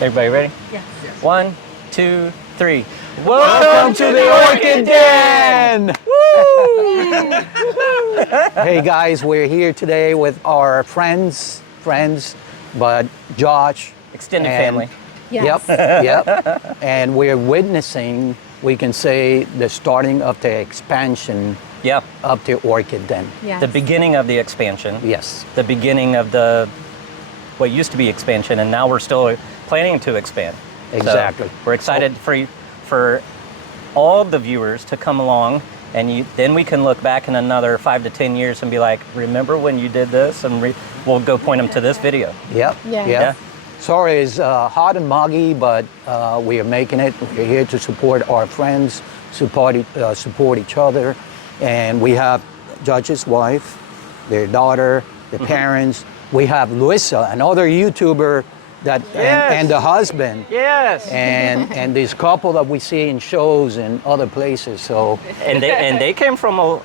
Everybody ready? Yes. 1, 2, 3. Welcome to the Orchid Den! Hey guys, we're here today with our friends, but Josh. Extended family. Yes. Yep. And we're witnessing, we can say, the starting of the expansion Yep. of the Orchid Den. Yes. The beginning of the expansion. Yes. The beginning of what used to be expansion, and now we're still planning to expand. Exactly. So we're excited for all the viewers to come along, and then we can look back in another 5 to 10 years and be like, remember when you did this? And we'll go point them to this video. Yep. Yeah. Sorry, it's hot and muggy, but we are making it. We're here to support our friends, support each other. And we have Judge's wife, their daughter, the parents. We have Luisa, another YouTuber, and the husband. Yes. And this couple that we see in shows and other places. So. And they came from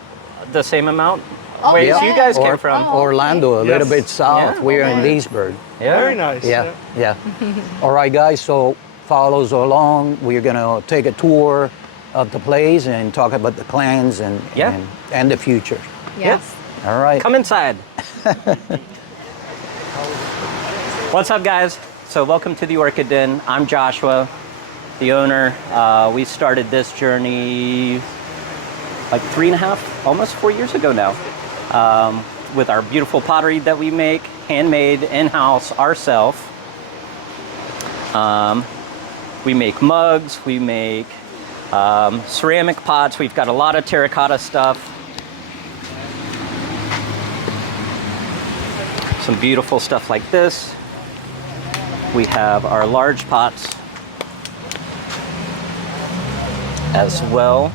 the same amount Oh, ways yeah. you guys came from. Orlando, a little bit south. Yeah. We're in Leesburg. Yeah. Very nice. Yeah. All right, guys, so follow us along. We're going to take a tour of the place and talk about the plans and the future. Yes. All right. Come inside. What's up, guys? So welcome to the Orchid Den. I'm Joshua, the owner. We started this journey like 3.5, almost 4 years ago now, with our beautiful pottery that we make, handmade, in-house, ourselves. We make mugs, we make ceramic pots. We've got a lot of terracotta stuff. Some beautiful stuff like this. We have our large pots as well.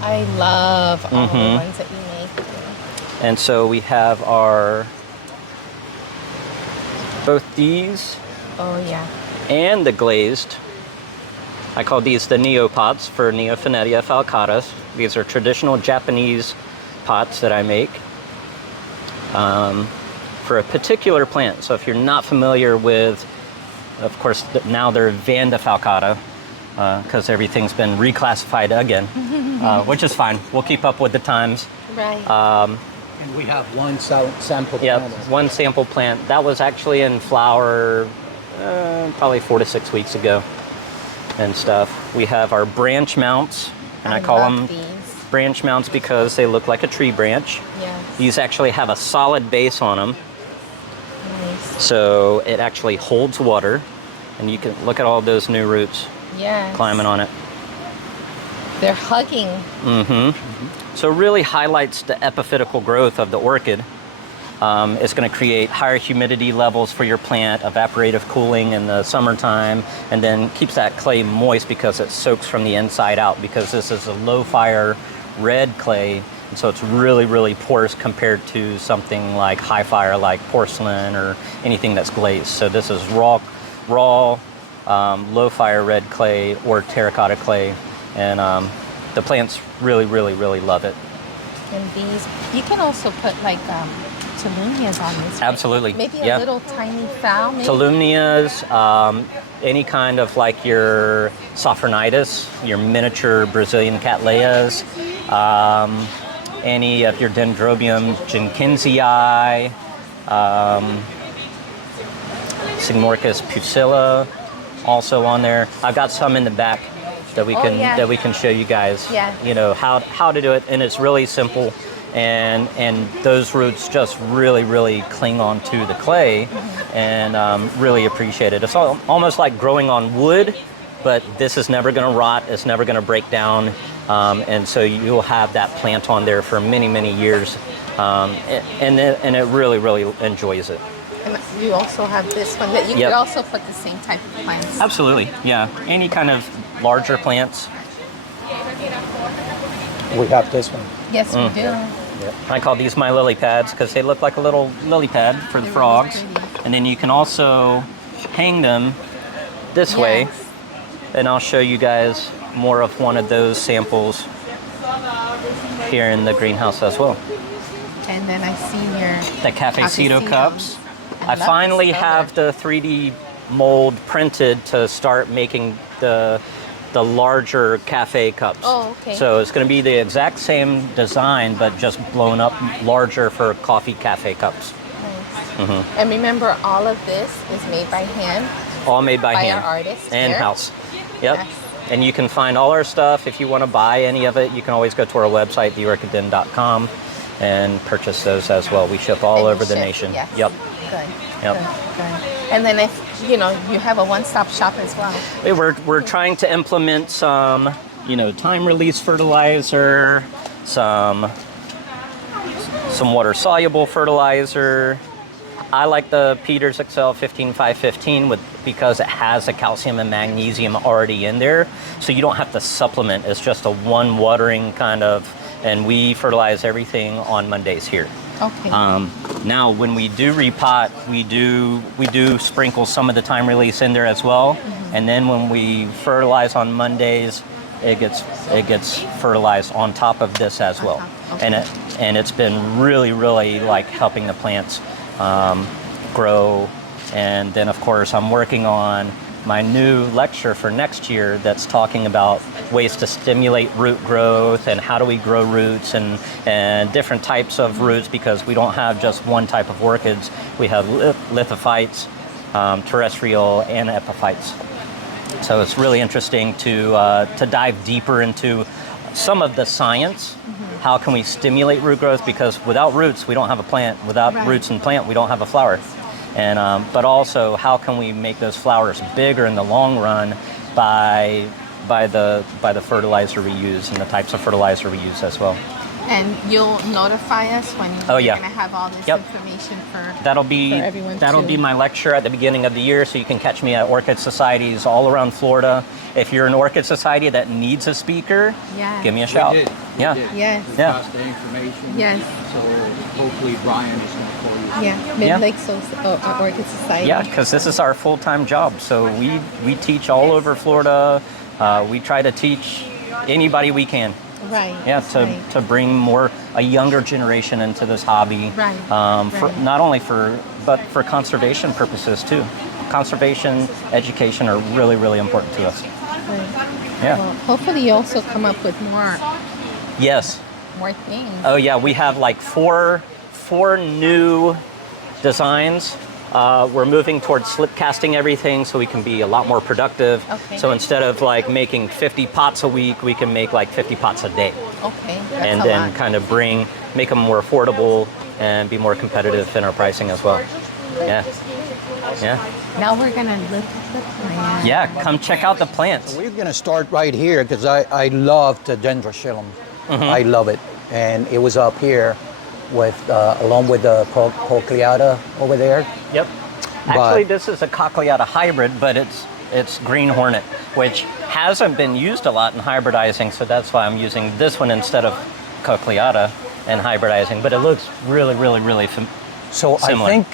I love all the ones that you make. And so we have both these Oh, yeah. and the glazed. I call these the neopots for Neophonetia falcatus. These are traditional Japanese pots that I make for a particular plant. So if you're not familiar with, of course, now they're Vanda falcata, because everything's been reclassified again, which is fine. We'll keep up with the times. Right. And we have one sample plant. One sample plant. That was actually in flower probably 4 to 6 weeks ago and stuff. We have our branch mounts, and I call them branch mounts because they look like a tree branch. Yes. These actually have a solid base on them. Nice. So it actually holds water, and you can look at all those new roots Yes. climbing on it. They're hugging. So it really highlights the epiphytical growth of the orchid. It's going to create higher humidity levels for your plant, evaporative cooling in the summertime, and then keeps that clay moist because it soaks from the inside out, because this is a low fire red clay, and so it's really, really porous compared to something like high fire like porcelain or anything that's glazed. So this is raw low fire red clay or terracotta clay, and the plants really, really, really love it. And these, you can also put like Tolumnias on this. Right? Absolutely. Maybe a little tiny fowl. Maybe? Tolumnias, any kind of like your Sophronitis, your miniature Brazilian Cattleyas, any of your Dendrobium jenkinsii, Sigmorchis pusilla, also on there. I've got some in the back that we can show you guys. Yeah. You know how to do it, and it's really simple. And those roots just really, really cling onto the clay, and really appreciate it. It's almost like growing on wood, but this is never going to rot. It's never going to break down, and so you'll have that plant on there for many, many years, and it really, really enjoys it. And you also have this one that you could also put the same type of plants. Absolutely, yeah. Any kind of larger plants. We have this one. Yes, we do. I call these my lily pads because they look like a little lily pad for the frogs. And then you can also hang them this way. And I'll show you guys more of one of those samples here in the greenhouse as well. And then I see your The cafecito cups. I finally have the 3D mold printed to start making the larger cafe cups. Oh, okay. So it's going to be the exact same design, but just blown up larger for coffee cafe cups. Nice. And remember, all of this is made by hand. All made by By hand. our artists And here? house. Yep. Yes. And you can find all our stuff. If you want to buy any of it, you can always go to our website, theorchidden.com, and purchase those as well. We ship all And you over the ship, nation. yes. Yep. Good. Yep. Good. And then if you have a one-stop shop as well. We're trying to implement some, time release fertilizer, some water soluble fertilizer. I like the Peters Excel 15515 because it has a calcium and magnesium already in there, so you don't have to supplement. It's just a one watering kind of, and we fertilize everything on Mondays here. Okay. Now, when we do repot, we do sprinkle some of the time release in there as well, and then when we fertilize on Mondays, it gets fertilized on top of this as well, Okay. and it's been really like helping the plants grow. And then, of course, I'm working on my new lecture for next year that's talking about ways to stimulate root growth and how do we grow roots and different types of roots, because we don't have just one type of orchids. We have lithophytes, terrestrial, and epiphytes. So it's really interesting to dive deeper into some of the science. How can we stimulate root growth? Because without roots, we don't have a plant. Without roots and plant, we don't have a flower. And but also, how can we make those flowers bigger in the long run by the fertilizer we use and the types of fertilizer we use as well. And you'll notify us when you're going to have all this information for everyone. That'll be my lecture at the beginning of the year, so you can catch me at orchid societies all around Florida. If you're an orchid society that needs a speaker, give me a shout. We Yes. discussed the information. Yes. So hopefully Brian is going to call you. Yeah. Mid-Lake Orchid Society. Yeah, because this is our full-time job. So we teach all over Florida. We try to teach anybody we can. Right. Yeah, to bring a younger generation into this hobby. Right. For, not only but for conservation purposes too. Conservation, education are really, really important to us. Right. Yeah. Well, hopefully you also come up with more Yes. things. Oh yeah, we have like four new designs. We're moving towards slip casting everything so we can be a lot more productive. Okay. So instead of like making 50 pots a week, we can make like 50 pots a day. Okay. That's And a then lot. kind of make them more affordable and be more competitive in our pricing as well. Yeah. Yeah. Now we're going to look at the plant. Yeah, come check out the plants. We're going to start right here because I love the Dendrobium. I love it. And it was up here with along with the cochleata over there. Yep. Actually, this is a cochleata hybrid, but it's green hornet, which hasn't been used a lot in hybridizing, so that's why I'm using this one instead of cochleata and hybridizing. But it looks really, really, really So similar.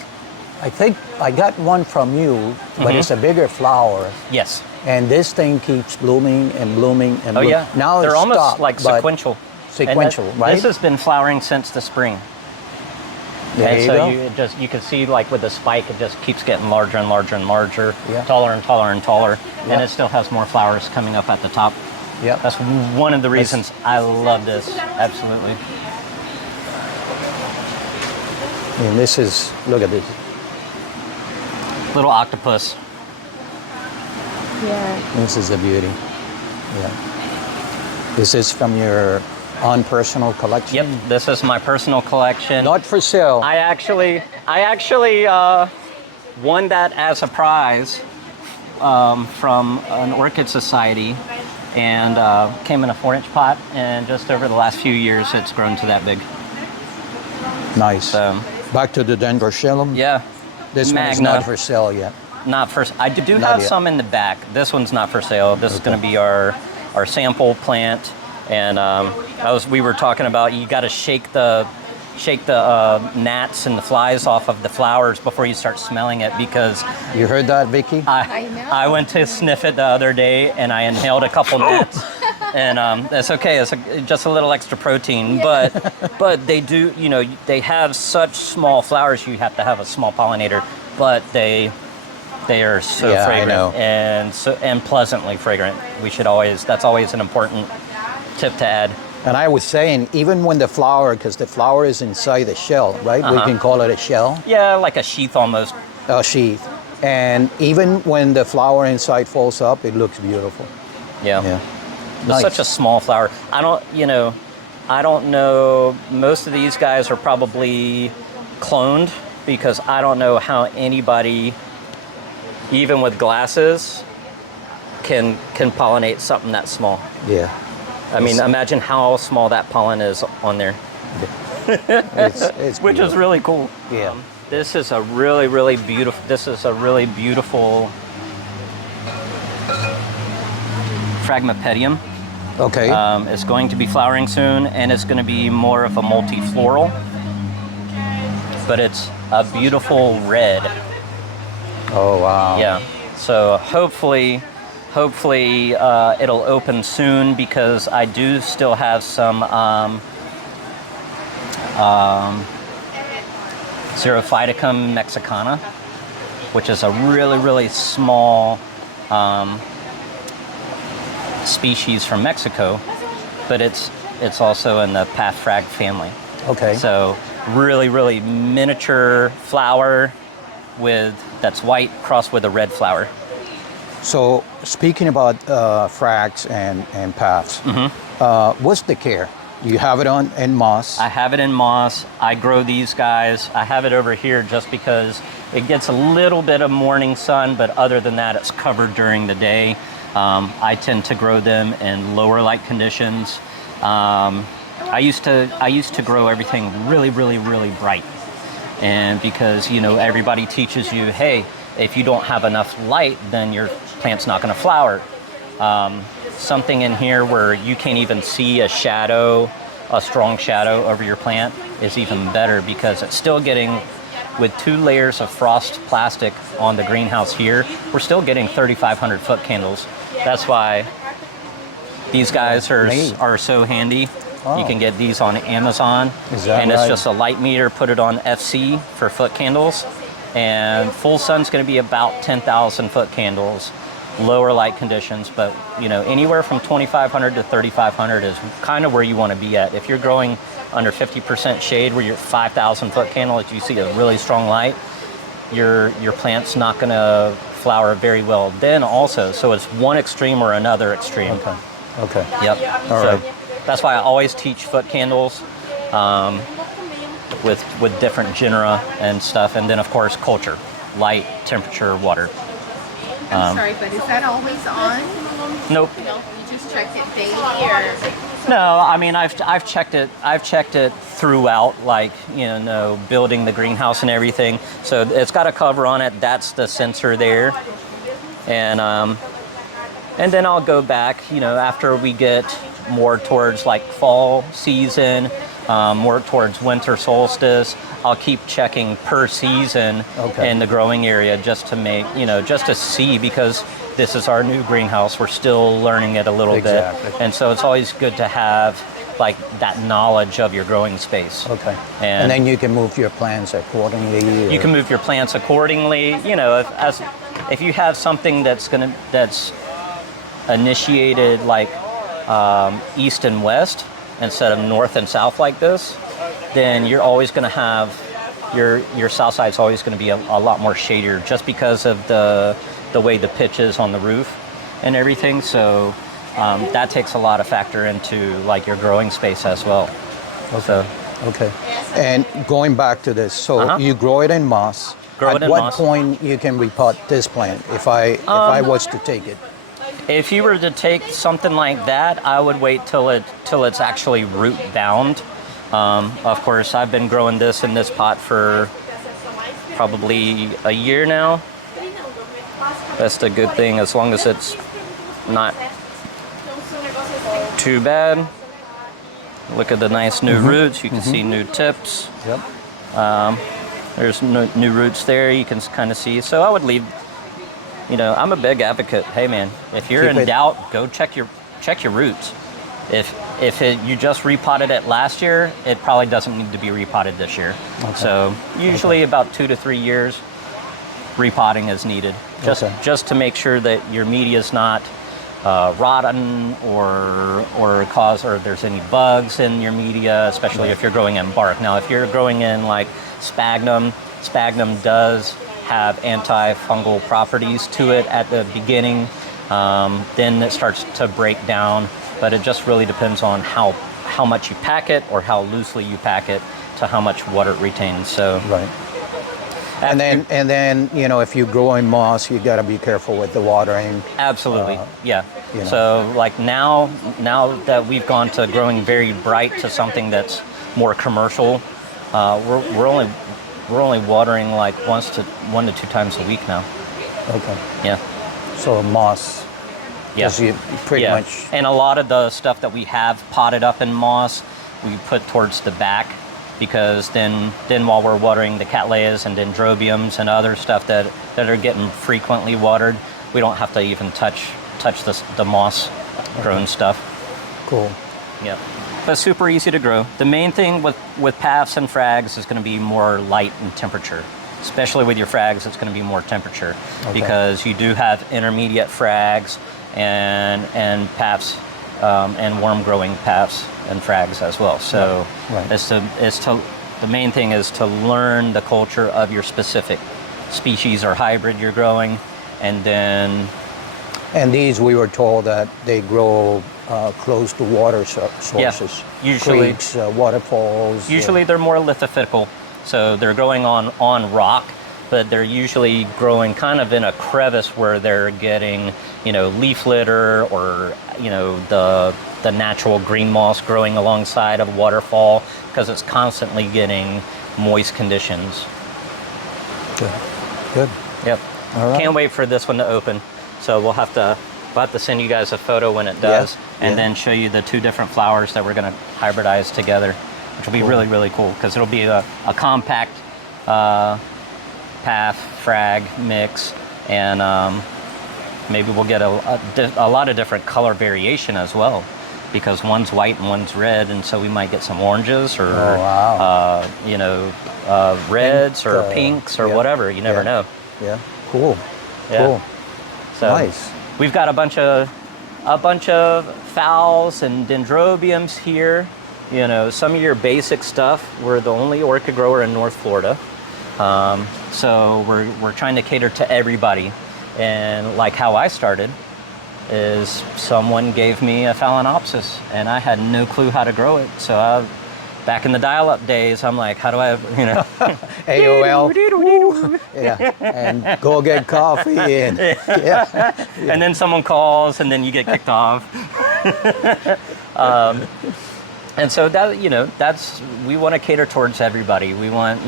I think I got one from you, but it's a bigger flower. Yes. And this thing keeps blooming and blooming and Oh blooming. yeah. Now they're it's almost stopped, like but sequential. Sequential, And right? This has been flowering since the spring. There And you so go. you can see like with the spike, it just keeps getting larger and larger and larger, Yeah. taller and taller and taller, Yeah. and it still has more flowers coming up at the top. Yeah. That's one of the reasons I love this. Absolutely. And this is, look at this. Little octopus. Yeah. This is a beauty. Yeah. This is from your own personal collection? Yep, this is my personal collection. Not for sale. I actually won that as a prize from an orchid society, and came in a 4-inch pot, and just over the last few years it's grown to that big. Nice. So, Back to the Dendrobium. yeah. This one is Magna. not for sale yet. Not for. I do Not have yet. some in the back. This one's not for sale. This is going to be our sample plant, and we were talking about you got to shake the gnats and the flies off of the flowers before you start smelling it, because You heard that, Vicky? I know. I went to sniff it the other day and I inhaled a couple gnats, and that's okay. It's just a little extra protein, but they do. They have such small flowers. You have to have a small pollinator, but they They are so Yeah, I fragrant know. and pleasantly fragrant. That's always an important tip to add. And I was saying, even when the flower, because the flower is inside the shell, right? We can call it a shell, Yeah, like a sheath almost. a sheath. And even when the flower inside falls up, it looks beautiful. Yeah. Yeah. It's Nice. such a small flower. I don't know. Most of these guys are probably cloned because I don't know how anybody, even with glasses, can pollinate something that small. Yeah. I mean, imagine how small that pollen is on there. It's Which is beautiful. really cool. Yeah. This is a really beautiful. This is a really beautiful Phragmipedium. Okay. It's going to be flowering soon, and it's going to be more of a multifloral. But it's a beautiful red. Oh, wow. Yeah. So hopefully it'll open soon because I do still have some Xerophyticum mexicana, which is a really small species from Mexico, but it's also in the Pathfrag family. Okay. So really miniature flower that's white crossed with a red flower. So speaking about frags and paths, what's the care? You have it in moss. I have it in moss. I grow these guys. I have it over here just because it gets a little bit of morning sun, but other than that, it's covered during the day. I tend to grow them in lower light conditions. I used to grow everything really bright, and because everybody teaches you, hey, if you don't have enough light, then your plant's not going to flower. Something in here where you can't even see a strong shadow over your plant is even better because it's still getting, with 2 layers of frost plastic on the greenhouse here, we're still getting 3,500 foot candles. That's why these guys are so handy. Oh. You can get these on Amazon. Is that and it's right? just a light meter, put it on FC for foot candles. And full sun's going to be about 10,000 foot candles, lower light conditions, but anywhere from 2,500 to 3,500 is kind of where you want to be at. If you're growing under 50% shade, where you're 5,000 foot candle, if you see a really strong light, your plant's not going to flower very well then also. So it's one extreme or another extreme. Okay. Yep. All so right. that's why I always teach foot candles with different genera and stuff, and then of course culture, light, temperature, water. I'm sorry, but is that always on? Nope. No, you just check it daily, or? No, I mean I've checked it. I've checked it throughout, like building the greenhouse and everything. So it's got a cover on it. That's the sensor there, and then I'll go back. After we get more towards like fall season, more towards winter solstice, I'll keep checking per season in the growing area just to make just to see, because this is our new greenhouse. We're still learning it a little bit, and so it's always good to have like that knowledge of your growing space. Okay. And then you can move your plants accordingly. You can move your plants accordingly. If you have something that's initiated like east and west instead of north and south like this, then you're always going to have your south side's always going to be a lot more shadier, just because of the way the pitch is on the roof and everything. So that takes a lot of factor into like your growing space as well. Okay. And going back to this, so you grow it in moss. At what point you can repot this plant if I was to take it? If you were to take something like that, I would wait till it's actually root bound. Of course, I've been growing this in this pot for probably a year now. That's the good thing, as long as it's not too bad. Look at the nice new roots. You can see new tips. Yep. There's new roots there. You can kind of see. So I would leave. I'm a big advocate. Hey man, if you're in doubt, go check your roots. If you just repotted it last year, it probably doesn't need to be repotted this year. So usually about 2 to 3 years, repotting is needed. just to make sure that your media is not rotten or there's any bugs in your media, especially if you're growing in bark. Now, if you're growing in like sphagnum does have antifungal properties to it at the beginning. Then it starts to break down, but it just really depends on how much you pack it or how loosely you pack it to how much water it retains. So right. And then if you grow in moss, you got to be careful with the watering. Absolutely, yeah. So like now that we've gone to growing very bright to something that's more commercial, we're only watering like 1 to 2 times a week now. Okay. Yeah. So moss. Yeah. You pretty much. And a lot of the stuff that we have potted up in moss, we put towards the back, because then while we're watering the cattleyas and dendrobiums and other stuff that are getting frequently watered, we don't have to even touch the moss grown stuff. Cool. Yeah. But super easy to grow. The main thing with paths and frags is going to be more light and temperature. Especially with your frags, it's going to be more temperature, because you do have intermediate frags and paths and warm growing paths and frags as well. So the main thing is to learn the culture of your specific species or hybrid you're growing, and then. And these, we were told that they grow close to water sources. Yeah, usually creeks, waterfalls. Usually they're more lithophitical, so they're growing on rock, but they're usually growing kind of in a crevice where they're getting, leaf litter or, the natural green moss growing alongside of waterfall, because it's constantly getting moist conditions. Good. Yep. All right. Can't wait for this one to open. So we'll have to send you guys a photo when it does, and then show you the 2 different flowers that we're going to hybridize together, which will be really, really cool, because it'll be a compact path frag mix, and maybe we'll get a lot of different color variation as well, because one's white and one's red, and so we might get some oranges or reds or pinks or whatever. You never know. Yeah. Cool. Yeah. Cool. So nice. We've got a bunch of phals and dendrobiums here. Some of your basic stuff. We're the only orchid grower in North Florida, so we're trying to cater to everybody. And like how I started is someone gave me a phalaenopsis, and I had no clue how to grow it. So back in the dial-up days, I'm like, how do I, AOL. Yeah, and go get coffee and and then someone calls, and then you get kicked off. And so that we want to cater towards everybody. We want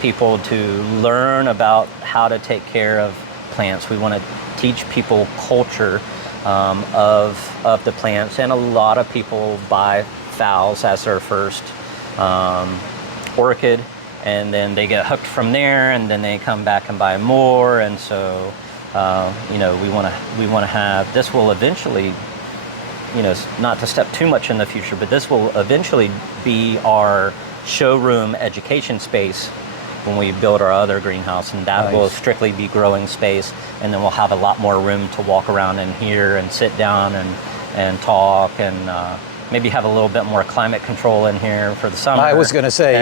people to learn about how to take care of plants. We want to teach people culture of the plants, and a lot of people buy phals as their first orchid, and then they get hooked from there, and then they come back and buy more. And so we want to have this. Will eventually, not to step too much in the future, but this will eventually be our showroom education space when we build our other greenhouse, and that will strictly be growing space. And then we'll have a lot more room to walk around in here and sit down and talk, and maybe have a little bit more climate control in here for the summer. I was going to say,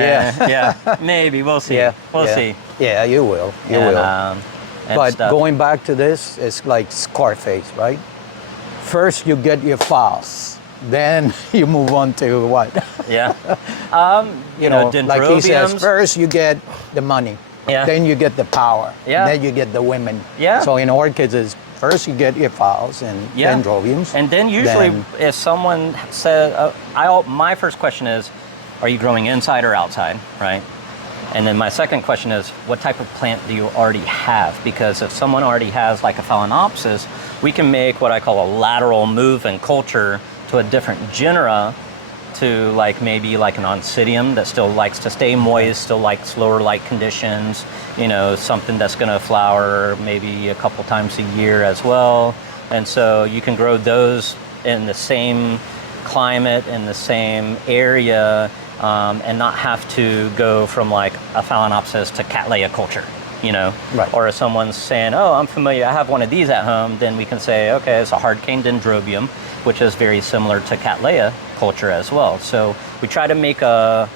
yeah, maybe we'll see. We'll see. Yeah, you will. You will. But going back to this, it's like Scarface, right? First you get your phals, then you move on to what? Yeah. Dendrobiums. Like he says, first you get the money, then you get the power, then you get the women. Yeah. So in orchids, is first you get your phals and dendrobiums. And then usually if someone says, my first question is, are you growing inside or outside, right? And then my second question is, what type of plant do you already have? Because if someone already has like a phalaenopsis, we can make what I call a lateral move in culture to a different genera, to maybe an oncidium that still likes to stay moist, still likes lower light conditions, something that's going to flower maybe a couple times a year as well. And so you can grow those in the same climate, in the same area, and not have to go from a phalaenopsis to cattleya culture. you know. Right. Or if someone's saying, oh, I'm familiar, I have one of these at home, then we can say, okay, it's a hard cane dendrobium, which is very similar to Cattleya culture as well. So we try to make a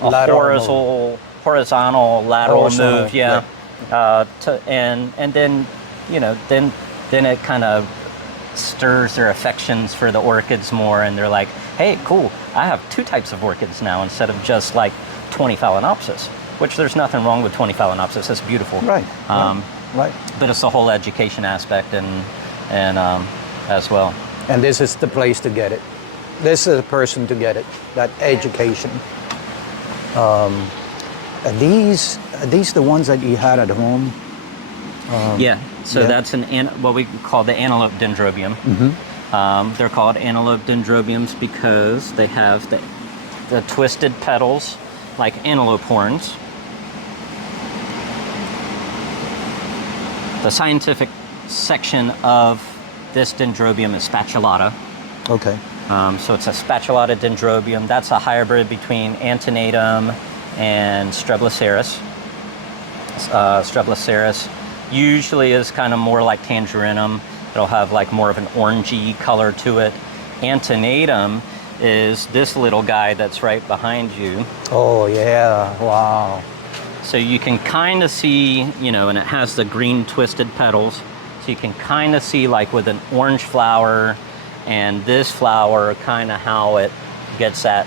horizontal lateral move, yeah. Right. And then, you know, then it kind of stirs their affections for the orchids more, and they're like, hey, cool, I have 2 types of orchids now instead of just like 20 Phalaenopsis, which there's nothing wrong with 20 Phalaenopsis. It's beautiful. Right. Right. But it's the whole education aspect and as well. And this is the place to get it. This is the person to get it, that education. Are these the ones that you had at home? Yeah, so that's what we call the antelope dendrobium. They're called antelope dendrobiums because they have the twisted petals like antelope horns. The scientific section of this dendrobium is spatulata. Okay. So it's a spatulata dendrobium. That's a hybrid between antenatum and Strepsiceras. Strepsiceras usually is kind of more like tangerinum. It'll have like more of an orangey color to it. Antenatum is this little guy that's right behind you. Oh yeah, wow. So you can kind of see, you know, and it has the green twisted petals. So you can kind of see like with an orange flower and this flower, kind of how it gets that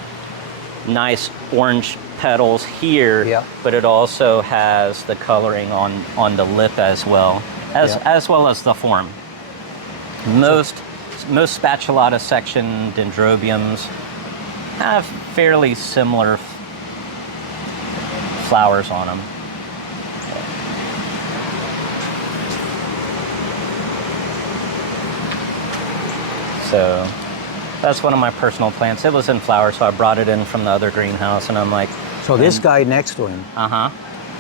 nice orange petals here, yeah. But it also has the coloring on the lip as well, as well as the form. Most spatulata section dendrobiums have fairly similar flowers on them. So that's one of my personal plants. It was in flower, so I brought it in from the other greenhouse, and I'm like... So this guy next to him,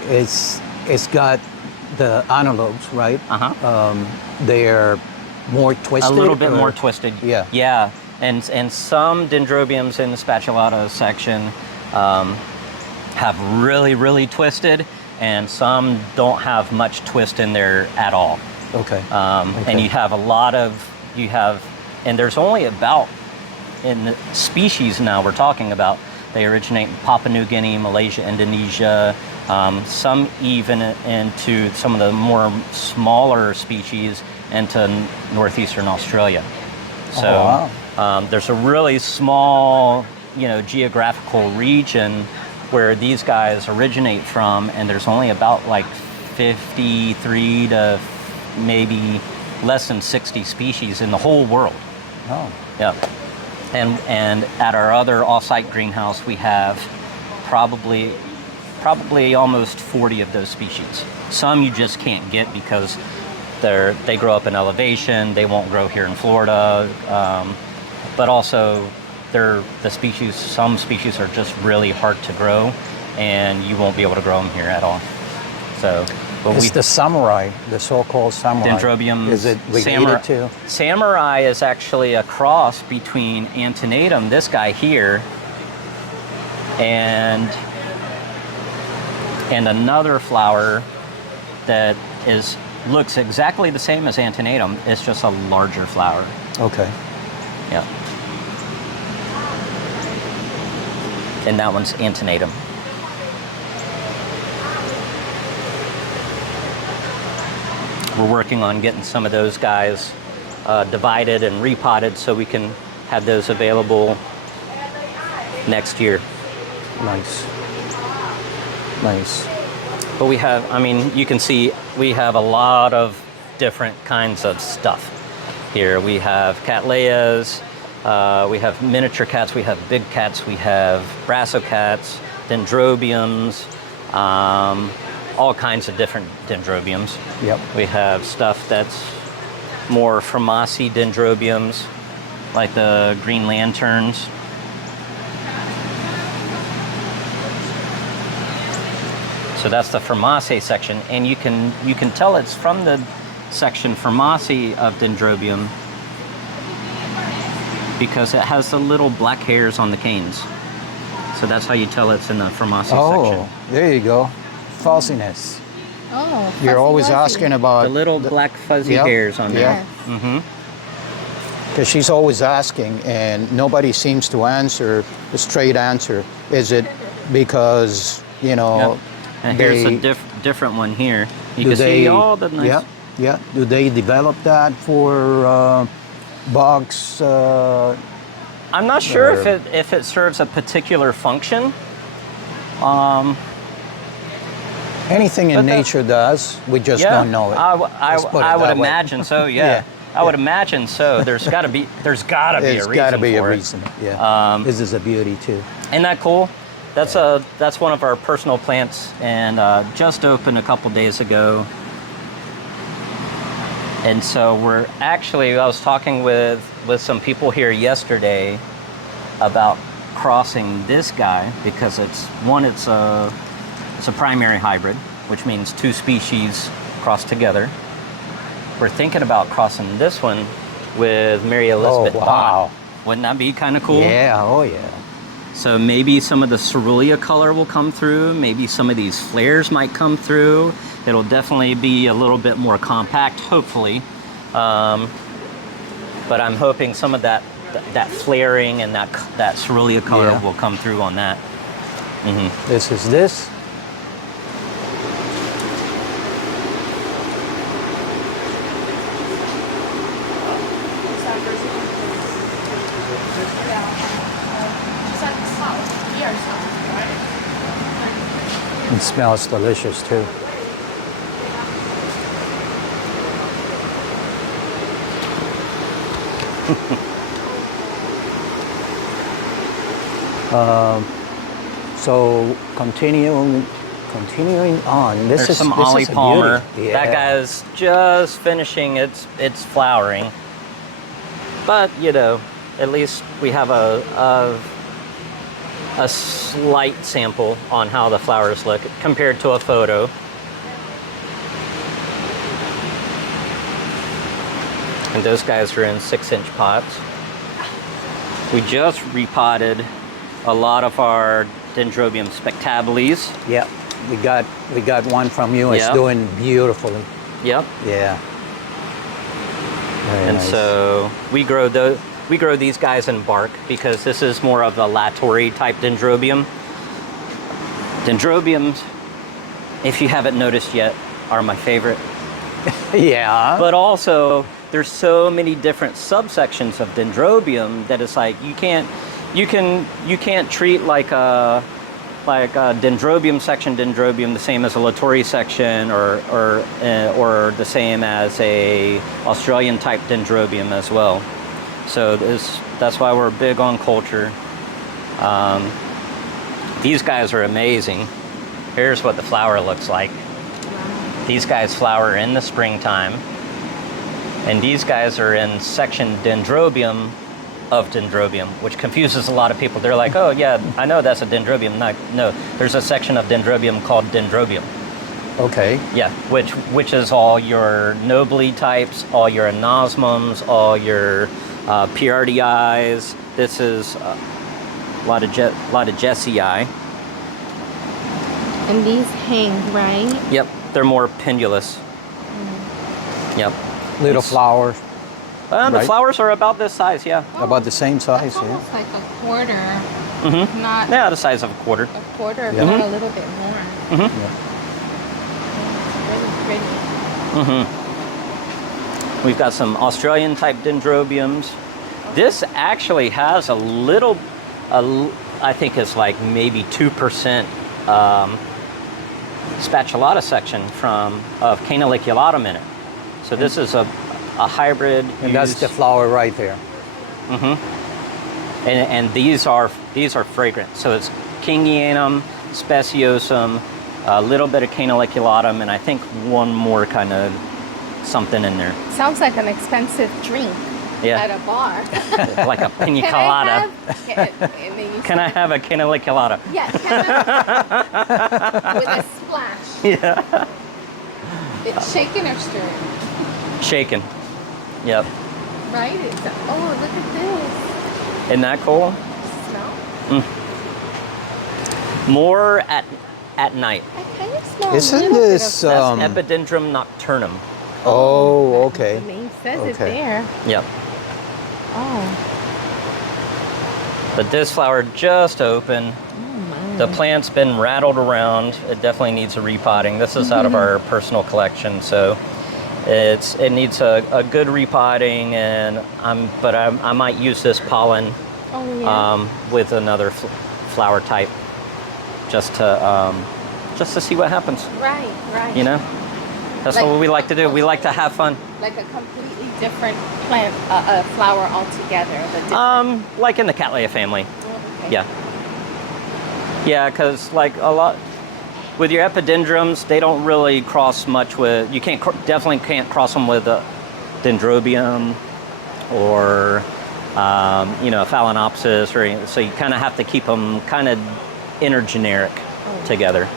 it's got the antelopes, right? They're more twisted? A little bit more twisted. Yeah. Yeah, and some dendrobiums in the spatulata section have really, really twisted, and some don't have much twist in there at all. Okay. And you have a lot of, and there's only about, in the species now we're talking about, they originate in Papua New Guinea, Malaysia, Indonesia, some even into some of the more smaller species into northeastern Australia. So there's a really small, geographical region where these guys originate from, and there's only about like 53 to maybe less than 60 species in the whole world. Oh. Yeah. And at our other off-site greenhouse, we have probably almost 40 of those species. Some you just can't get because they grow up in elevation. They won't grow here in Florida. But also, some species are just really hard to grow, and you won't be able to grow them here at all. So, it's the samurai, the so-called samurai. Dendrobium. Is it related to? Samurai is actually a cross between antenatum, this guy here, and another flower that looks exactly the same as antenatum. It's just a larger flower. Okay. Yeah. And that one's antenatum. We're working on getting some of those guys divided and repotted so we can have those available next year. Nice. But we have, you can see we have a lot of different kinds of stuff here. We have Cattleyas, we have miniature cats, we have big cats, we have brassicats, dendrobiums, all kinds of different dendrobiums. Yep. We have stuff that's more Formaceae dendrobiums, like the green lanterns. So that's the Formaceae section, and you can tell it's from the section Formaceae of dendrobium because it has the little black hairs on the canes. So that's how you tell it's in the Formaceae section. Oh, there you go. Fussiness. Oh, You're always fuzzy. asking about The little black fuzzy Yep, hairs on there. Yes. Mm-hmm. because she's always asking, and nobody seems to answer the straight answer. Is it because you know? Yep. And here's they, a different one here. You do can they? see all the nice. Yeah, yeah. Do they develop that for bugs? I'm not sure Or- if it serves a particular function. Anything in But that- nature does. We just Yeah, don't know it. Let's put it I would that way. imagine so. Yeah, Yeah, I would imagine so. There's got to be a reason. There's got to be a for it. reason. Yeah. This is a beauty too. Isn't that cool? That's one of our personal plants, and just opened a couple days ago. And so we're actually, I was talking with some people here yesterday about crossing this guy because it's a primary hybrid, which means two species crossed together. We're thinking about crossing this one with Mary Elizabeth Oh, wow. Bond. Wouldn't that be kind of cool? Yeah. Oh yeah. So maybe some of the cerulean color will come through. Maybe some of these flares might come through. It'll definitely be a little bit more compact, hopefully. But I'm hoping some of that flaring and that cerulean color Yeah. will come through on that. Mm-hmm. This is this. It smells delicious too. So continuing on. This There's is some this Ollie is a Palmer. beauty. That Yeah. guy's just finishing its flowering. But you know, at least we have a slight sample on how the flowers look compared to a photo. And those guys are in 6-inch pots. We just repotted a lot of our Dendrobium spectabilis. Yeah. We got one from you. It's Yeah. doing beautifully. Yep. Yeah. Very And nice. so we grow these guys in bark because this is more of a Latori type Dendrobium. Dendrobiums, if you haven't noticed yet, are my favorite. yeah. But also, there's so many different subsections of Dendrobium that it's like you can't treat like a Dendrobium section Dendrobium the same as a Latori section or the same as a Australian type Dendrobium as well. So that's why we're big on culture. These guys are amazing. Here's what the flower looks like. These guys flower in the springtime. And these guys are in section Dendrobium of Dendrobium, which confuses a lot of people. They're like, oh yeah, I know that's a Dendrobium. No, there's a section of Dendrobium called Dendrobium. Okay. Yeah, which is all your nobly types, all your anosmums, all your PRDIs. This is a lot of Jessii. And these hang, right? Yep, they're more pendulous. Yep. Little It's- flowers. The Right. flowers are about this size, yeah. About the same size, It's yeah. almost like a quarter, Mm-hmm. not Yeah, the size of a quarter. a quarter, Yeah. but a little bit more. Yeah. It's really pretty. Mm-hmm. We've got some Australian type Dendrobiums. This actually has a little, I think it's like maybe 2% spatulata section of Caneliculatum in it. So this is a hybrid. And that's the flower right there. Mm-hmm. And these are fragrant. So it's Kingianum, Speciosum, a little bit of Caneliculatum, and I think one more kind of something in there. Sounds like an expensive drink Yeah. at a bar. Like a pina colada. Can I have a Caneliculata? Yes, with a splash. Yeah. It's shaken or stirred, Shaken. Yep. right? Oh, look at Isn't that cool? this. Smell? More at night. I kind of smell Isn't a little this, bit of That's Epidendrum nocturnum. Oh, okay. The name says it Okay. there. Yep. Oh. But this flower just opened. The plant's been rattled around. It definitely needs a repotting. This is out of our personal collection, so it needs a good repotting. And I might use this pollen with another flower type just to see what happens. Right. You know, that's what we like to do. We like to have fun. Like a completely different plant, flower altogether. Like in the Cattleya family. Oh, okay. Yeah. Yeah, because like a lot with your epidendrums, they don't really cross much with. You definitely can't cross them with Dendrobium or Phalaenopsis, or so you kind of have to keep them kind of intergeneric together.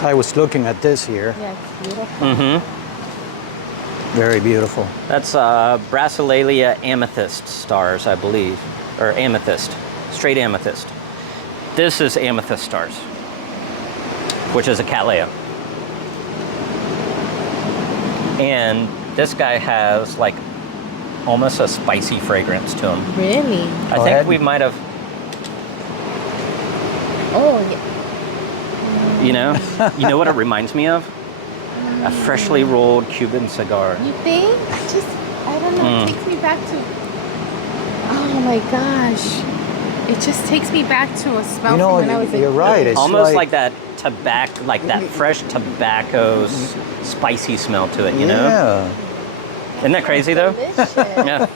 I was looking at this here. Yeah, it's beautiful. Mm-hmm. Very beautiful. That's Brassilalia amethyst stars, I believe, or amethyst, straight amethyst. This is amethyst stars, which is a Cattleya. And this guy has like almost a spicy fragrance to him. Really? I think we might have, Oh, yeah. you know what it reminds me of? A freshly rolled Cuban cigar. You think? I don't know. It takes me back to. Oh my gosh! It just takes me back to a smell from when I was a you're right. It's Almost like that tobacco, like that fresh tobacco spicy smell to it. You know? Yeah. Isn't that crazy though? Delicious. Yeah.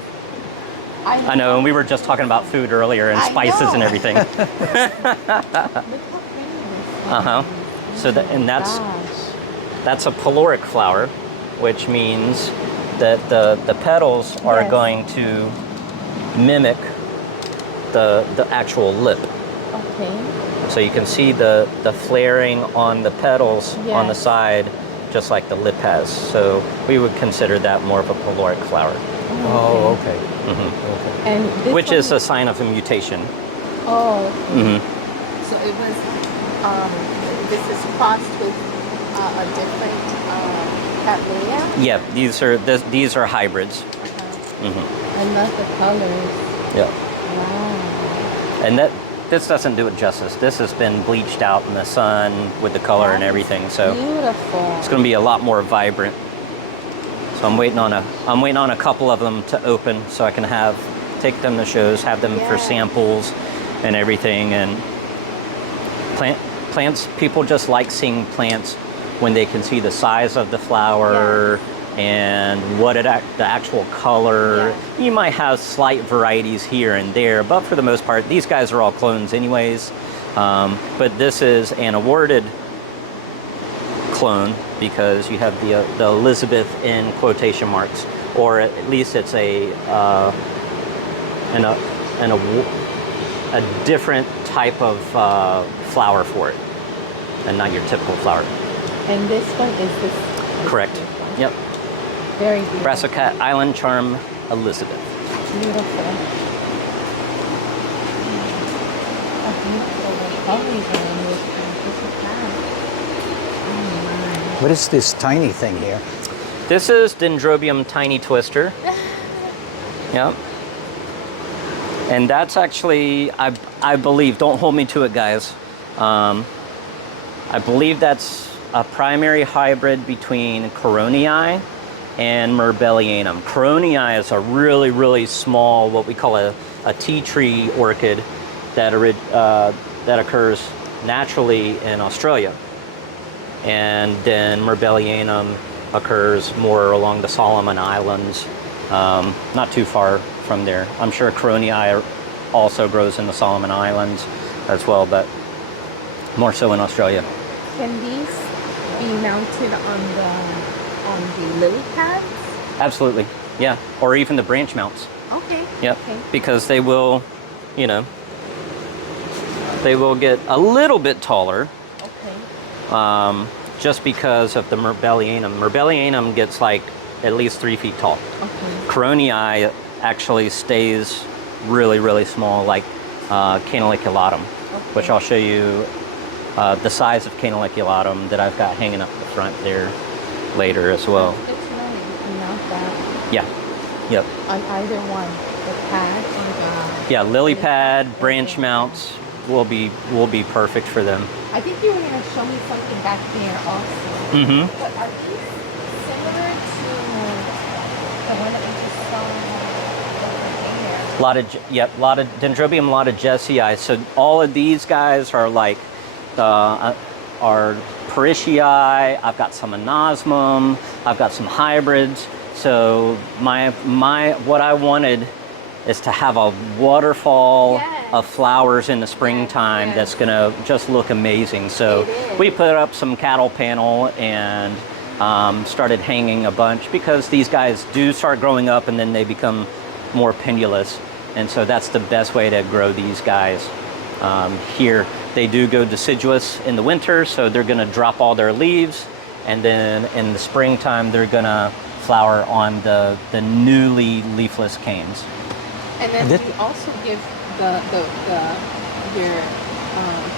I know, and we were just talking about food earlier and I spices know. and everything. Look how pretty this is. So that's a pyloric flower, which means that the petals are Yes. going to mimic the actual lip. Okay. So you can see the flaring on the petals on the Yes. side, just like the lip has. So we would consider that more of a pyloric flower, Oh, okay. Mm-hmm. And this which one, is a sign of a mutation. Oh. Mm-hmm. So it was. This is crossed with a different Cattleya. Yeah, these are hybrids. Mm-hmm. I love the colors. Yeah. Wow. And this doesn't do it justice. This has been bleached out in the sun with the color and everything, so Beautiful. it's going to be a lot more vibrant. So I'm waiting on a couple of them to open so I can take them to shows, have them for samples and everything. And plants, people just like seeing plants when they can see the size of the flower and the actual color. You might have slight varieties here and there, but for the most part, these guys are all clones anyways. But this is an awarded clone because you have the Elizabeth in quotation marks, or at least it's a different type of flower for it, and not your typical flower. And this one is this. Correct. Yep. Very beautiful. Brassicat Island Charm Elizabeth. Beautiful. What is this tiny thing here? This is Dendrobium Tiny Twister. Yep. And that's actually, I believe, don't hold me to it, guys. I believe that's a primary hybrid between Coronii and Merbellianum. Coronii is a really, really small, what we call a tea tree orchid that occurs naturally in Australia. And then Merbellianum occurs more along the Solomon Islands, not too far from there. I'm sure Coronii also grows in the Solomon Islands as well, but more so in Australia. Can these be mounted on the lily pads? Absolutely, yeah. Or even the branch mounts. Okay. Yep. Okay. Because they will, they will get a little bit taller. Okay. Just because of the Merbellianum. Merbellianum gets like at least 3 feet tall. Okay. Coronii actually stays really, really small, like Canaliculatum, which I'll show you the size of Caneliculatum that I've got hanging up the front there later as well. Good to know that you can mount that Yeah. Yep. on either one, the pad or the... Yeah, lily pad, branch mounts will be perfect for them. I think you were going to show me something back there also. Mm-hmm. But are these similar to the one that we just saw over there? A lot of Dendrobium, a lot of Jessii. So all of these guys are like are Parishii. I've got some anosmum. I've got some hybrids. So my what I wanted is to have a waterfall of flowers in the springtime that's gonna just look amazing. So we put up some cattle panel and started hanging a bunch because these guys do start growing up and then they become more pendulous. And so that's the best way to grow these guys. Here, they do go deciduous in the winter, so they're gonna drop all their leaves. And then in the springtime, they're gonna flower on the newly leafless canes. And then you also give your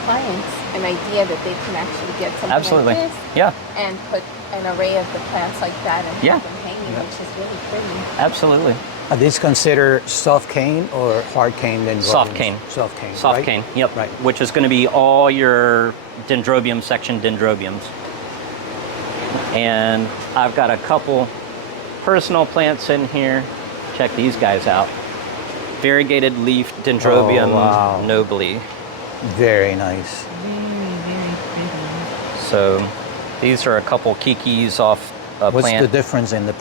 clients an idea that they can actually get something Absolutely. like this, Yeah. and put an array of the plants like that and Yeah. have them hanging, which is really pretty. Absolutely. Are these considered soft cane or hard cane dendrobiums? Soft cane. Soft cane. Soft right? cane, yep. Right. Which is going to be all your Dendrobium section Dendrobiums. And I've got a couple personal plants in here. Check these guys out. Variegated leaf Dendrobium nobile. Very nice. Very pretty. So these are a couple kikis off a What's plant. the difference in the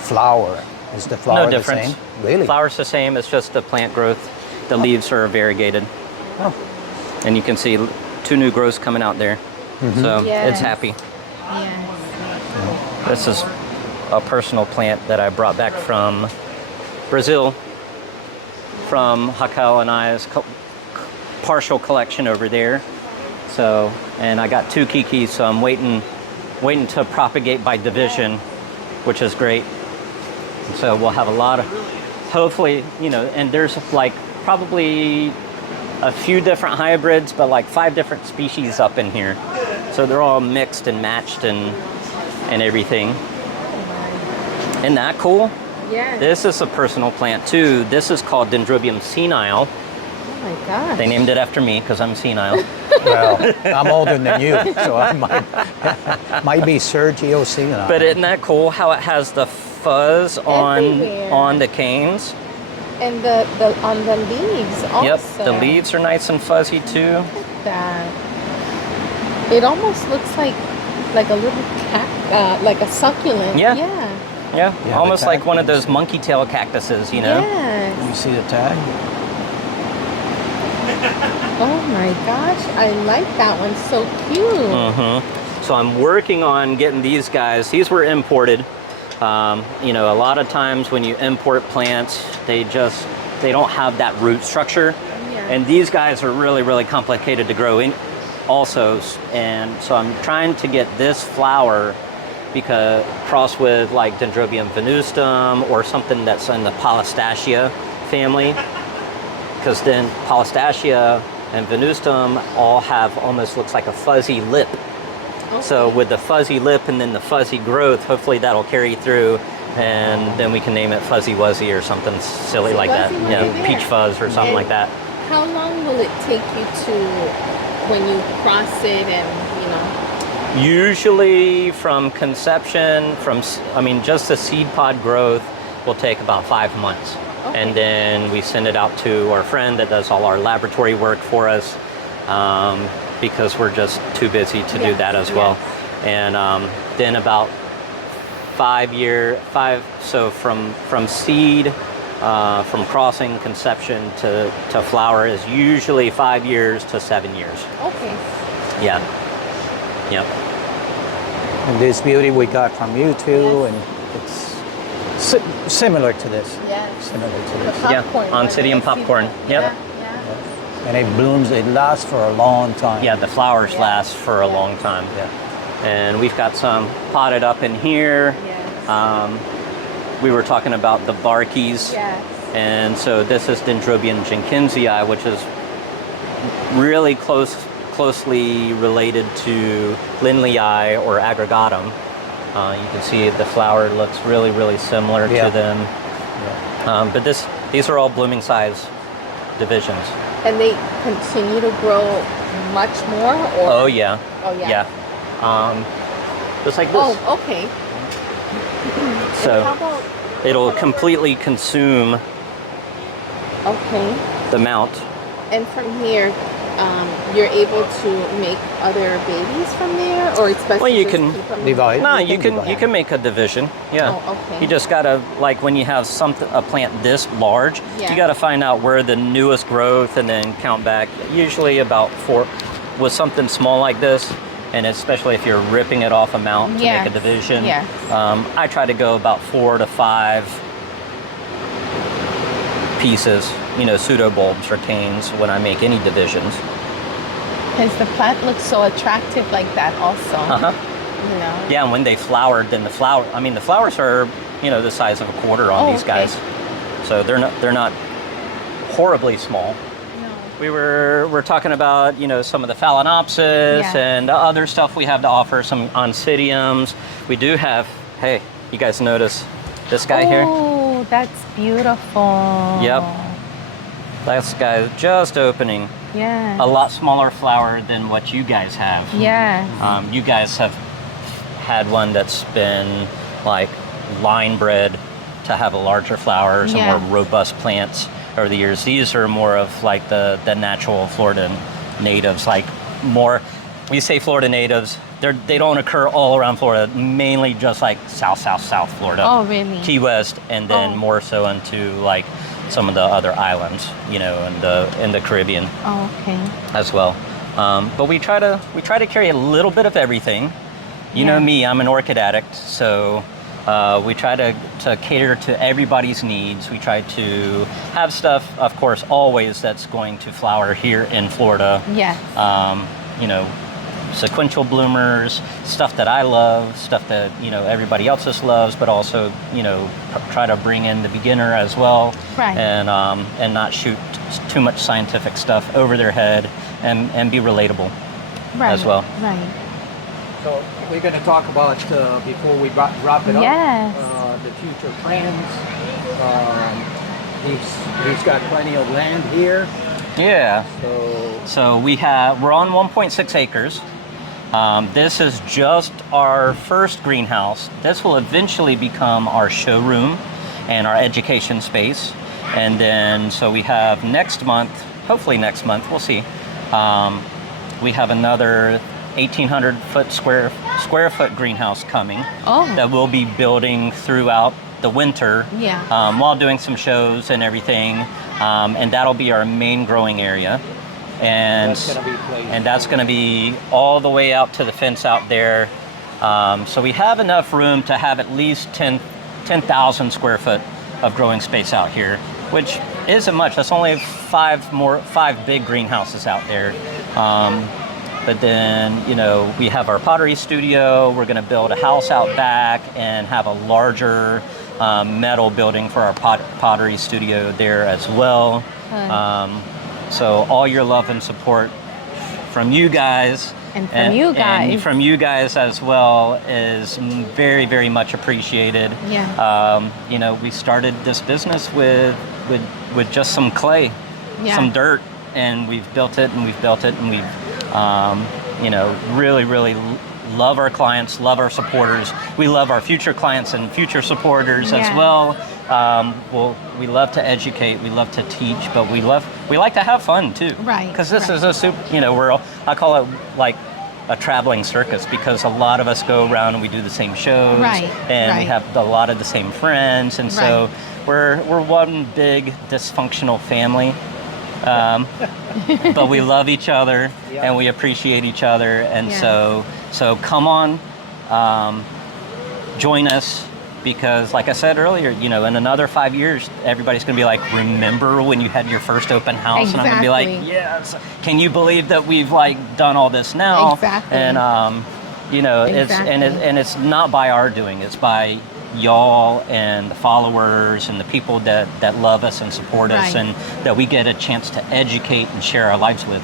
flower? Is the flower No the difference. same? Really? Flower's the same, it's just the plant growth. The leaves are variegated. Oh. And you can see 2 new growths coming out there. So Yes. it's happy. Yes. This is a personal plant that I brought back from Brazil, from Raquel and I's partial collection over there. So, and I got 2 kikis, so I'm waiting to propagate by division, which is great. So we'll have a lot of, hopefully, and there's like probably a few different hybrids, but like 5 different species up in here. So they're all mixed and matched and everything. Isn't that cool? Yes. This is a personal plant too. This is called Dendrobium senile. Oh my gosh. They named it after me because I'm senile. Well, I'm older than you, so I might be Sergio senile. But isn't that cool how it has the fuzz Everywhere. on the canes? And the on the leaves also. Yep, the leaves are nice and fuzzy too. Look at that. It almost looks like a little like a succulent. Yeah. Yeah. Yeah, Yeah, almost the like one of tag. those monkey tail cactuses, you know? Yes. You see the tag? Oh my gosh, I like that one. So cute. Mm-hmm. So I'm working on getting these guys. These were imported. A lot of times when you import plants, they don't have that root structure. Yeah. And these guys are really, really complicated to grow in also. And so I'm trying to get this flower because cross with like Dendrobium venustum or something that's in the Polystachia family. Because then Polystachia and venustum all have almost looks like a fuzzy lip. Okay. So with the fuzzy lip and then the fuzzy growth, hopefully that'll carry through, and then we can name it Fuzzy Wuzzy or something silly like that. Wuzzy Wuzzy Peach there. Fuzz or something And like that. How long will it take you to when you cross it and Usually from conception, just the seed pod growth will take about 5 months. Okay. And then we send it out to our friend that does all our laboratory work for us because we're just too busy to do that as well. And then about 5 years, so from seed, from crossing conception to flower is usually 5 years to 7 years. Okay. Yeah. Yep. And this beauty we got from you too, and it's similar to this. Yes. Similar to The this. popcorn. Yeah, Oncidium popcorn. Yep. Yeah. And it blooms, it lasts for a long time. Yeah, the flowers last for a long time. Yeah. And we've got some potted up in here. Yes. We were talking about the VICKY'S. Yes. And so this is Dendrobium jenkinsii, which is really close closely related to Lindleyi or aggregatum. You can see the flower looks really, really similar to them. But these are all blooming size divisions. And they continue to grow much more? Or? Oh yeah. Oh yeah. Yeah. Just like this. Oh, okay. So and how about, it'll completely consume the mount. And from here, you're able to make other babies from there, or it's best Well, to you just can keep them? divide. No, you divide. can make a division. Yeah. Oh, okay. You just gotta, like when you have a plant this large, Yeah. you gotta find out where the newest growth and then count back. Usually about 4 with something small like this, and especially if you're ripping it off a mount to Yes. make a division. Yes. I try to go about 4 to 5 pieces, pseudobulbs or canes when I make any divisions. Because the plant looks so attractive like that also. Yeah, and when they flowered, then the flowers are, the size of a quarter on these guys. So they're not horribly small. No. We're talking about, some of the phalaenopsis and the other stuff we have to offer, some oncidiums. We do have, hey, you guys notice this guy here? Oh, that's beautiful. Yep. This guy is just opening. Yeah. A lot smaller flower than what you guys have. Yeah. You guys have had one that's been like line bred to have a larger flowers and more robust plants over the years. These are more of like the natural Florida natives, like more, we say Florida natives, they don't occur all around Florida, mainly just like south Florida. Oh, really? Key West, and then more so into like some of the other islands, in the Caribbean. Oh, okay. As well. But we try to carry a little bit of everything. You know me, I'm an orchid addict, so we try to cater to everybody's needs. We try to have stuff, of course, always that's going to flower here in Florida. Yeah. Sequential bloomers, stuff that I love, stuff that everybody else just loves, but also try to bring in the beginner as well, Right. And not shoot too much scientific stuff over their head, and be relatable as well. Right. So we're going to talk about, before we wrap it up, Yes. the future plans. He's got plenty of land here. Yeah. So we're on 1.6 acres. This is just our first greenhouse. This will eventually become our showroom and our education space. And then, so we have next month, hopefully next month, we'll see. We have another 1,800 square foot greenhouse coming that we'll be building throughout the winter while doing some shows and everything. And that'll be our main growing area. And that's going to be all the way out to the fence out there. So we have enough room to have at least 10,000 square foot of growing space out here, which isn't much. That's only five big greenhouses out there. But then, we have our pottery studio. We're going to build a house out back and have a larger metal building for our pottery studio there as well. So all your love and support from you guys and from you guys as well is very, very much appreciated. We started this business with just some clay, some dirt, and we've built it and we've really, really love our clients, love our supporters. We love our future clients and future supporters as well. We love to educate, we love to teach, but we like to have fun too. Right. Because this is a I call it like a traveling circus, because a lot of us go around and we do the same shows, and we have a lot of the same friends, and so we're one big dysfunctional family. But we love each other and we appreciate each other, and so come on, join us, because like I said earlier, in another 5 years, everybody's going to be like, remember when you had your first open house? And I'm going to be like, yes, can you believe that we've done all this now? Exactly. And it's not by our doing, it's by y'all and the followers and the people that love us and support us, and that we get a chance to educate and share our lives with.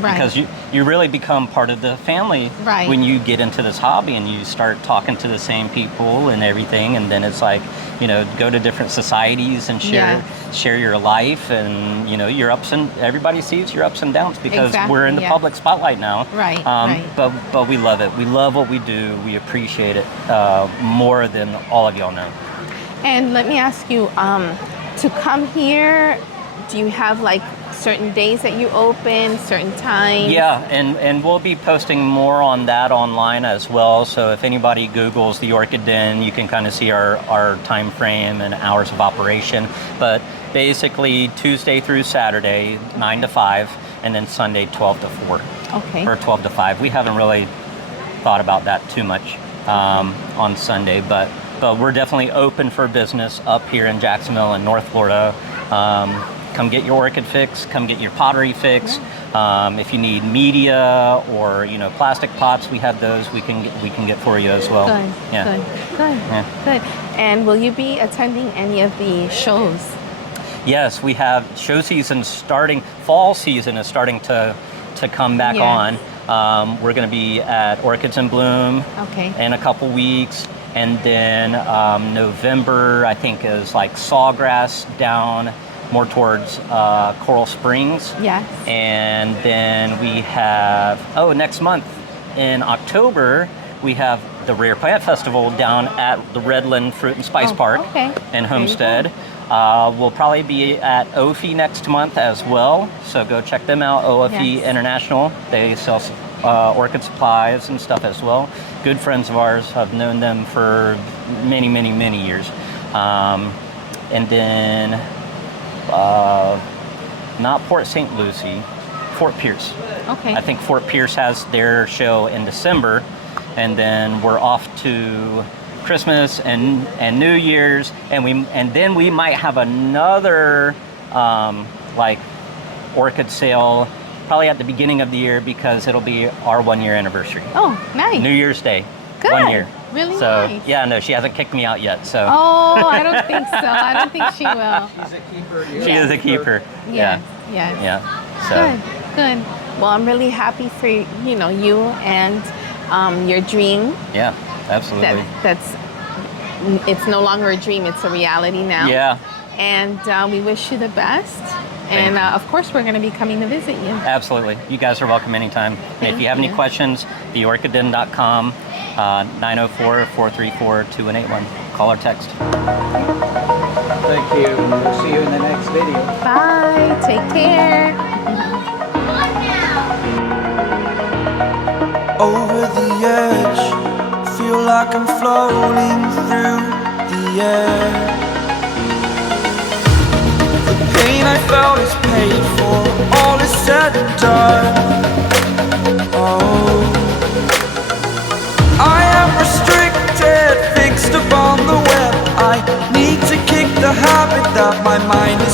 Right. Because you really become part of the family Right. when you get into this hobby and you start talking to the same people and everything, and then it's like, you know, go to different societies and share your life, and you know, your ups and everybody sees your ups and downs because Exactly, we're in the yeah. public spotlight now. Right, right. But we love it. We love what we do. We appreciate it more than all of y'all know. And let me ask you, to come here, do you have like certain days that you open, certain times? Yeah, and we'll be posting more on that online as well. So if anybody Googles the Orchid Den, you can kind of see our time frame and hours of operation. But basically Tuesday through Saturday, 9 to 5, and then Sunday 12 to 4. Okay. Or 12 to 5. We haven't really thought about that too much on Sunday, but we're definitely open for business up here in Jacksonville and North Florida. Come get your orchid fix. Come get your pottery fix. If you need media or, you know, plastic pots, we have those. We can get for you as well. Good. Yeah. Good. Yeah. Good. And will you be attending any of the shows? Yes, we have show season starting. Fall season is starting to come back Yes. on. We're going to be at Orchids in Bloom Okay. in a couple weeks. And then November, I think, is like Sawgrass down more towards Coral Springs. Yes. And then we have, next month in October, we have the Rare Plant Festival down at the Redland Fruit and Spice Park okay. in There you Homestead. We'll probably be at OFI next month as well, so go check them out, OFI Yes. International. They sell orchid supplies and stuff as well. Good friends of ours. I've known them for many, many, many years. And then, not Port St. Lucie, Fort Pierce. Okay. I think Fort Pierce has their show in December, and then we're off to Christmas and New Year's, and then we might have another like orchid sale probably at the beginning of the year because it'll be our 1 year anniversary. Oh, nice. New Year's Day. Good. 1 year. Really so, nice. Yeah, no, she hasn't kicked me out yet. So Oh, I don't think so. I don't think she will. She's a keeper. she is a keeper. Yes. Yes. Yeah. So Good. Well, I'm really happy for you and your dream. yeah, absolutely. It's no longer a dream; it's a reality now. Yeah. And we wish you the best. Thank And you. of course, we're going to be coming to visit you. Absolutely. You guys are welcome anytime. And if Thank you have any you. questions, theorchidden.com, 904-434-2181. Call or text. Thank you. We'll see you in the next video. Bye. Take care. Over the edge, feel like I'm floating through the air. The pain I felt is paid for, all is said and done. Oh, I am restricted, fixed upon the web. I need to kick the habit that my mind is